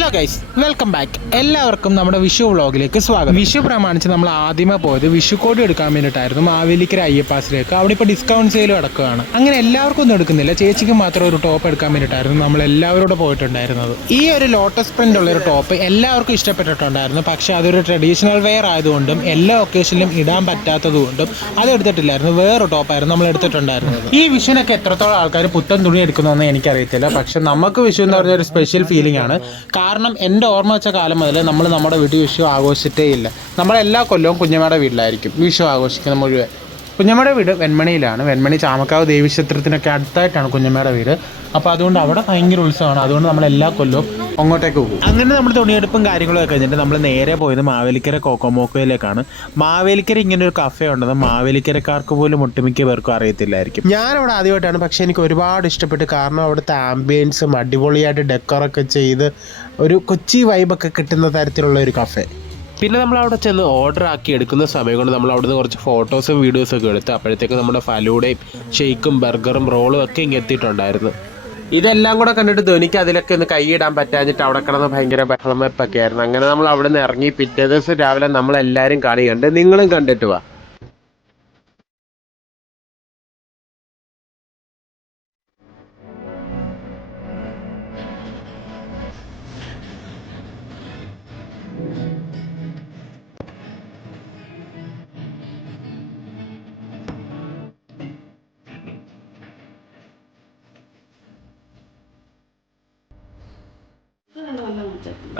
Hello guys, welcome back. എല്ലാവർക്കും നമ്മുടെ വിഷു വ്ളോഗിലേക്ക് സ്വാഗതം. വിഷു പ്രമാണിച്ച് നമ്മൾ ആദ്യമേ പോയത് വിഷു കോടി എടുക്കാൻ വേണ്ടിയിട്ടായിരുന്നു മാവേലിക്കര അയ്യപ്പാസിലേക്ക്. അവിടെ ഇപ്പോൾ ഡിസ്കൗണ്ട് സെയിൽ നടക്കുകയാണ്. അങ്ങനെ എല്ലാവർക്കും ഒന്നും എടുക്കുന്നില്ല, ചേച്ചിക്ക് മാത്രം ഒരു ടോപ്പ് എടുക്കാൻ വേണ്ടിയിട്ടായിരുന്നു നമ്മൾ എല്ലാവരോടും പോയിട്ടുണ്ടായിരുന്നത്. ഈ ഒരു ലോട്ടസ് പ്രിന്റ് ഉള്ള ഒരു ടോപ്പ് എല്ലാവർക്കും ഇഷ്ടപ്പെട്ടിട്ടുണ്ടായിരുന്നു. പക്ഷേ അതൊരു ട്രഡീഷണൽ വെയർ ആയതുകൊണ്ടും എല്ലാ ഒക്കേഷനിലും ഇടാൻ പറ്റാത്തതുകൊണ്ടും അത് എടുത്തിട്ടില്ലായിരുന്നു. വേറൊരു ടോപ്പായിരുന്നു നമ്മൾ എടുത്തിട്ടുണ്ടായിരുന്നത്. ഈ വിഷുവിനൊക്കെ എത്രത്തോളം ആൾക്കാർ പുത്തൻ തുണി എടുക്കുന്നതെന്ന് എനിക്കറിയത്തില്ല. പക്ഷെ നമുക്ക് വിഷു എന്ന് പറഞ്ഞ ഒരു സ്പെഷ്യൽ ഫീലിംഗ് ആണ്. കാരണം എൻ്റെ ഓർമ്മ വെച്ച കാലം മുതൽ നമ്മൾ നമ്മുടെ വീട്ടിൽ വിഷു ആഘോഷിച്ചിട്ടേ ഇല്ല. നമ്മളെല്ലാ കൊല്ലവും കുഞ്ഞമ്മയുടെ വീട്ടിലായിരിക്കും വിഷു ആഘോഷിക്കുന്ന മുഴുവൻ. കുഞ്ഞമ്മയുടെ വീട് വെൺമണിയിലാണ്. വെൺമണി ചാമക്കാവ് ദേവീക്ഷേത്രത്തിനൊക്കെ അടുത്തായിട്ടാണ് കുഞ്ഞമ്മയുടെ വീട്. അപ്പോൾ അതുകൊണ്ട് അവിടെ ഭയങ്കര ഉത്സവമാണ്. അതുകൊണ്ട് നമ്മൾ എല്ലാ കൊല്ലവും അങ്ങോട്ടേക്ക് പോകും. അങ്ങനെ നമ്മൾ തുണിയെടുപ്പും കാര്യങ്ങളൊക്കെ കഴിഞ്ഞിട്ട് നമ്മൾ നേരെ പോയത് മാവേലിക്കര കോക്കോമോക്കോയിലേക്കാണ്. മാവേലിക്കര ഇങ്ങനെ ഒരു കഫേ ഉണ്ടെന്ന് മാവേലിക്കരക്കാർക്ക് പോലും ഒട്ടുമിക്ക പേർക്കും അറിയത്തില്ലായിരിക്കും. ഞാനവിടെ ആദ്യമായിട്ടാണ്, പക്ഷേ എനിക്ക് ഒരുപാട് ഇഷ്ടപ്പെട്ടു. കാരണം അവിടുത്തെ ആംബിയൻസും അടിപൊളിയായിട്ട് ഡെക്കറൊക്കെ ചെയ്ത് ഒരു കൊച്ചി വൈബൊക്കെ കിട്ടുന്ന തരത്തിലുള്ള ഒരു കഫേ. പിന്നെ നമ്മൾ അവിടെ ചെന്ന് ഓർഡർ ആക്കി എടുക്കുന്ന സമയം കൊണ്ട് നമ്മൾ അവിടുന്ന് കുറച്ച് ഫോട്ടോസും വീഡിയോസും ഒക്കെ എടുത്ത് അപ്പോഴത്തേക്ക് നമ്മുടെ ഫലൂഡയും ഷെയ്ക്കും ബർഗറും റോളും ഒക്കെ ഇങ്ങ് എത്തിയിട്ടുണ്ടായിരുന്നു. ഇതെല്ലാം കൂടെ കണ്ടിട്ട് ധോനിക്ക് അതിലൊക്കെ ഒന്ന് കൈയിടാൻ പറ്റാഞ്ഞിട്ട് അവിടെ കിടന്ന് ഭയങ്കര ബഹളം വെപ്പൊക്കെ ആയിരുന്നു. അങ്ങനെ നമ്മൾ അവിടെ നിന്ന് ഇറങ്ങി പിറ്റേ ദിവസം രാവിലെ നമ്മളെല്ലാവരും കാണി കണ്ട്. നിങ്ങളും കണ്ടിട്ട് വാ.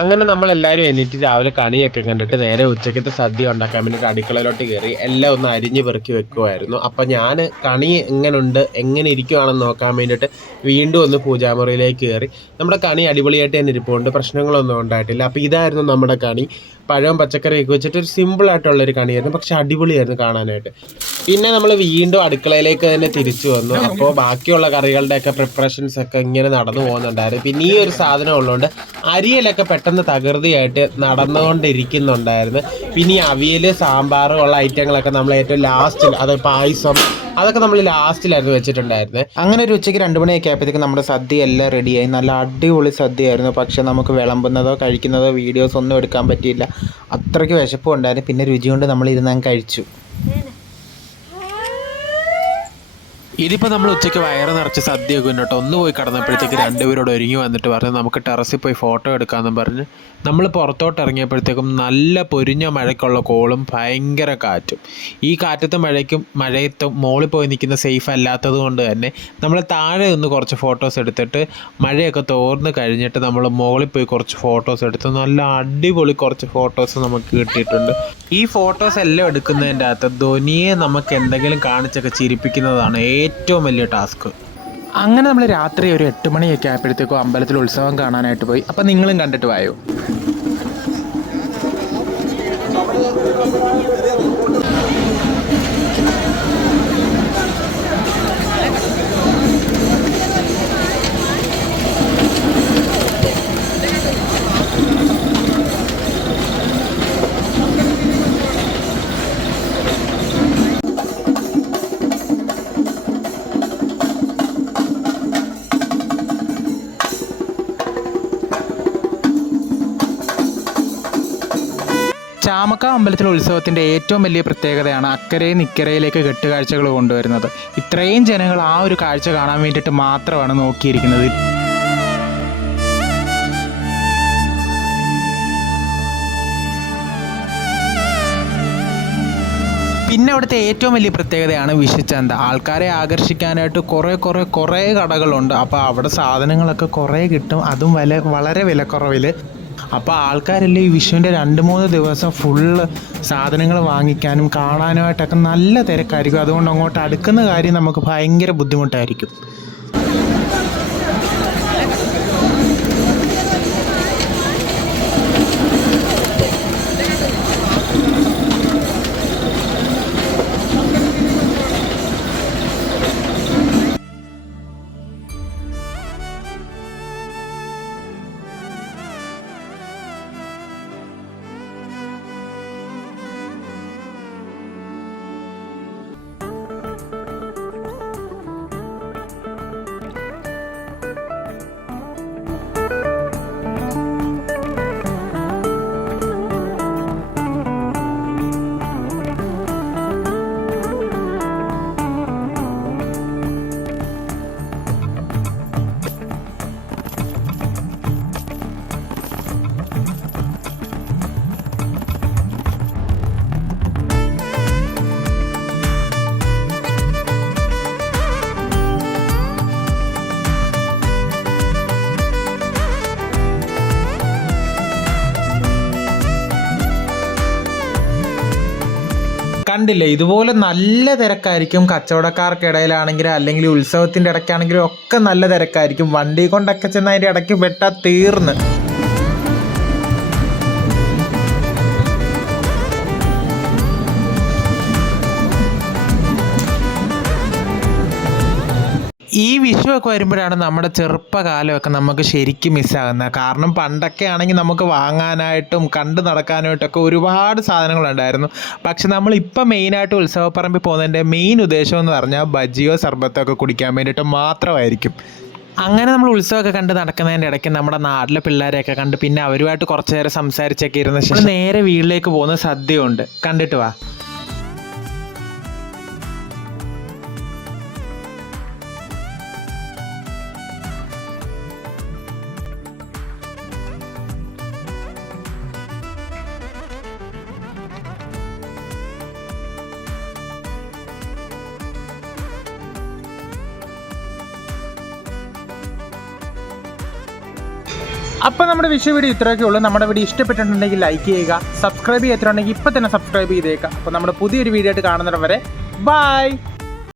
അങ്ങനെ നമ്മളെല്ലാവരും എണീറ്റ് രാവിലെ കണിയൊക്കെ കണ്ടിട്ട് നേരെ ഉച്ചക്കത്തെ സദ്യ ഉണ്ടാക്കാൻ വേണ്ടി അടുക്കളയിലോട്ട് കയറി എല്ലാം ഒന്ന് അരിഞ്ഞ് പെറുക്കി വെക്കുമായിരുന്നു. അപ്പം ഞാൻ കണി എങ്ങനെ ഇരിക്കുവാണെന്ന് നോക്കാൻ വേണ്ടിയിട്ട് വീണ്ടും ഒന്ന് പൂജാമുറിയിലേക്ക് കയറി. നമ്മുടെ കണി അടിപൊളിയായിട്ട് തന്നെ ഇരിപ്പുണ്ട്, പ്രശ്നങ്ങളൊന്നും ഉണ്ടായിട്ടില്ല. അപ്പോൾ ഇതായിരുന്നു നമ്മുടെ കണി. പഴവും പച്ചക്കറിയൊക്കെ വെച്ചിട്ട് ഒരു സിമ്പിളായിട്ടുള്ളൊരു കണിയായിരുന്നു, പക്ഷെ അടിപൊളിയായിരുന്നു കാണാനായിട്ട്. പിന്നെ നമ്മൾ വീണ്ടും അടുക്കളയിലേക്ക് തന്നെ തിരിച്ചു വന്നു. അപ്പോൾ ബാക്കിയുള്ള കറികളുടെയൊക്കെ പ്രിപ്പറേഷൻസ് ഒക്കെ ഇങ്ങനെ നടന്നു പോകുന്നുണ്ടായിരുന്നു. പിന്നെ ഈ ഒരു സാധനം ഉള്ളതുകൊണ്ട് അരിയലൊക്കെ പെട്ടെന്ന് തകൃതിയായിട്ട് നടന്നുകൊണ്ടിരിക്കുന്നുണ്ടായിരുന്നു. പിന്നെ ഈ അവിയൽ സാമ്പാർ ഉള്ള ഐറ്റങ്ങളൊക്കെ നമ്മൾ ഏറ്റവും ലാസ്റ്റിൽ, അത് പായസം അതൊക്കെ നമ്മൾ ലാസ്റ്റിലായിരുന്നു വെച്ചിട്ടുണ്ടായിരുന്നത്. അങ്ങനെ ഒരു ഉച്ചയ്ക്ക് 2 മണിയൊക്കെ ആയപ്പോഴത്തേക്ക് നമ്മുടെ സദ്യ എല്ലാം റെഡിയായി. നല്ല അടിപൊളി സദ്യയായിരുന്നു. പക്ഷെ നമുക്ക് വിളമ്പുന്നതോ കഴിക്കുന്നതോ വീഡിയോസ് ഒന്നും എടുക്കാൻ പറ്റിയില്ല. അത്രയ്ക്ക് വിശപ്പും ഉണ്ടായിരുന്നു. പിന്നെ രുചി കൊണ്ട് നമ്മൾ ഇരുന്ന് കഴിച്ചു. ഇതിപ്പോൾ നമ്മൾ ഉച്ചയ്ക്ക് വയറ് നിറച്ച് സദ്യയൊക്കെ ഉണ്ടോ ഒന്ന് പോയി കടന്നപ്പോഴത്തേക്ക് രണ്ടുപേരോട് ഒരുങ്ങി വന്നിട്ട് പറഞ്ഞ് നമുക്ക് ടെറസിൽ പോയി ഫോട്ടോ എടുക്കാമെന്നും പറഞ്ഞ് നമ്മൾ പുറത്തോട്ട് ഇറങ്ങിയപ്പോഴത്തേക്കും നല്ല പൊരിഞ്ഞ മഴയ്ക്കുള്ള കോളും ഭയങ്കര കാറ്റും. ഈ കാറ്റത്ത് മഴയത്തും മോളിൽ പോയി നിൽക്കുന്ന സേഫ് അല്ലാത്തത് കൊണ്ട് തന്നെ നമ്മൾ താഴെ ഒന്ന് കുറച്ച് ഫോട്ടോസ് എടുത്തിട്ട് മഴയൊക്കെ തോർന്ന് കഴിഞ്ഞിട്ട് നമ്മൾ മോളിൽ പോയി കുറച്ച് ഫോട്ടോസ് എടുത്ത് നല്ല അടിപൊളി കുറച്ച് ഫോട്ടോസ് നമുക്ക് കിട്ടിയിട്ടുണ്ട്. ഈ ഫോട്ടോസ് എല്ലാം എടുക്കുന്നതിൻ്റെ അകത്ത് ധോനിയെ നമുക്ക് എന്തെങ്കിലും കാണിച്ചൊക്കെ ചിരിപ്പിക്കുന്നതാണ് ഏറ്റവും വലിയ ടാസ്ക്. അങ്ങനെ നമ്മൾ രാത്രി ഒരു 8 മണിയൊക്കെ ആയപ്പോഴത്തേക്കും അമ്പലത്തിൽ ഉത്സവം കാണാനായിട്ട് പോയി. അപ്പം നിങ്ങളും കണ്ടിട്ട് വായോ. ചാമക്കാവ് അമ്പലത്തിലെ ഉത്സവത്തിൻ്റെ ഏറ്റവും വലിയ പ്രത്യേകതയാണ് അക്കരയിൽ നിക്കരയിലേക്ക് കെട്ടുകാഴ്ചകൾ കൊണ്ടുവരുന്നത്. ഇത്രയും ജനങ്ങൾ ആ ഒരു കാഴ്ച കാണാൻ വേണ്ടിയിട്ട് മാത്രമാണ് നോക്കിയിരിക്കുന്നത്. പിന്നെ അവിടുത്തെ ഏറ്റവും വലിയ പ്രത്യേകതയാണ് വിഷുച്ചന്ത. ആൾക്കാരെ ആകർഷിക്കാനായിട്ട് കുറേ കടകളുണ്ട്. അപ്പോൾ അവിടെ സാധനങ്ങളൊക്കെ കുറേ കിട്ടും, അതും വളരെ വിലക്കുറവിൽ. അപ്പോൾ ആൾക്കാരെല്ലാം ഈ വിഷുവിൻ്റെ 2-3 ദിവസം ഫുള്ള് സാധനങ്ങൾ വാങ്ങിക്കാനും കാണാനുമായിട്ടൊക്കെ നല്ല തിരക്കായിരിക്കും. അതുകൊണ്ട് അങ്ങോട്ട് അടുക്കുന്ന കാര്യം നമുക്ക് ഭയങ്കര ബുദ്ധിമുട്ടായിരിക്കും. കണ്ടില്ലേ, ഇതുപോലെ നല്ല തിരക്കായിരിക്കും. കച്ചവടക്കാർക്കിടയിലാണെങ്കിലും അല്ലെങ്കിൽ ഉത്സവത്തിൻ്റെ ഇടയ്ക്കാണെങ്കിലും ഒക്കെ നല്ല തിരക്കായിരിക്കും. വണ്ടി കൊണ്ടൊക്കെ ചെന്ന് അതിൻ്റെ ഇടയ്ക്ക് വെട്ടാ തീർന്ന്. ഈ വിഷുവൊക്കെ വരുമ്പോഴാണ് നമ്മുടെ ചെറുപ്പകാലമൊക്കെ നമുക്ക് ശരിക്കും മിസ്സാകുന്നത്. കാരണം പണ്ടൊക്കെ ആണെങ്കിൽ നമുക്ക് വാങ്ങാനായിട്ടും കണ്ടു നടക്കാനായിട്ടൊക്കെ ഒരുപാട് സാധനങ്ങളുണ്ടായിരുന്നു. പക്ഷെ നമ്മളിപ്പോൾ മെയിനായിട്ട് ഉത്സവപ്പറമ്പിൽ പോകുന്നതിൻ്റെ മെയിൻ ഉദ്ദേശം എന്ന് പറഞ്ഞാൽ ബജിയോ സർബത്തോ ഒക്കെ കുടിക്കാൻ വേണ്ടിയിട്ട് മാത്രമായിരിക്കും. അങ്ങനെ നമ്മൾ ഉത്സവമൊക്കെ കണ്ട് നടക്കുന്നതിൻ്റെ ഇടയ്ക്ക് നമ്മുടെ നാട്ടിലെ പിള്ളേരെയൊക്കെ കണ്ട് പിന്നെ അവരുമായിട്ട് കുറച്ച് നേരം സംസാരിച്ചൊക്കെ ഇരുന്ന ശേഷം നേരെ വീട്ടിലേക്ക് പോകുന്ന സദ്യയുണ്ട്. കണ്ടിട്ട് വാ. അപ്പോൾ നമ്മുടെ വിഷു വീഡിയോ ഇത്രയൊക്കെ ഉള്ളൂ. നമ്മുടെ വീഡിയോ ഇഷ്ടപ്പെട്ടിട്ടുണ്ടെങ്കിൽ ലൈക്ക് ചെയ്യുക, സബ്സ്ക്രൈബ് ചെയ്യാത്തിട്ടുണ്ടെങ്കിൽ ഇപ്പോൾ തന്നെ സബ്സ്ക്രൈബ് ചെയ്തേക്കുക. അപ്പോൾ നമ്മുടെ പുതിയൊരു വീഡിയോ ആയിട്ട് കാണുന്നിടം വരെ ബൈ.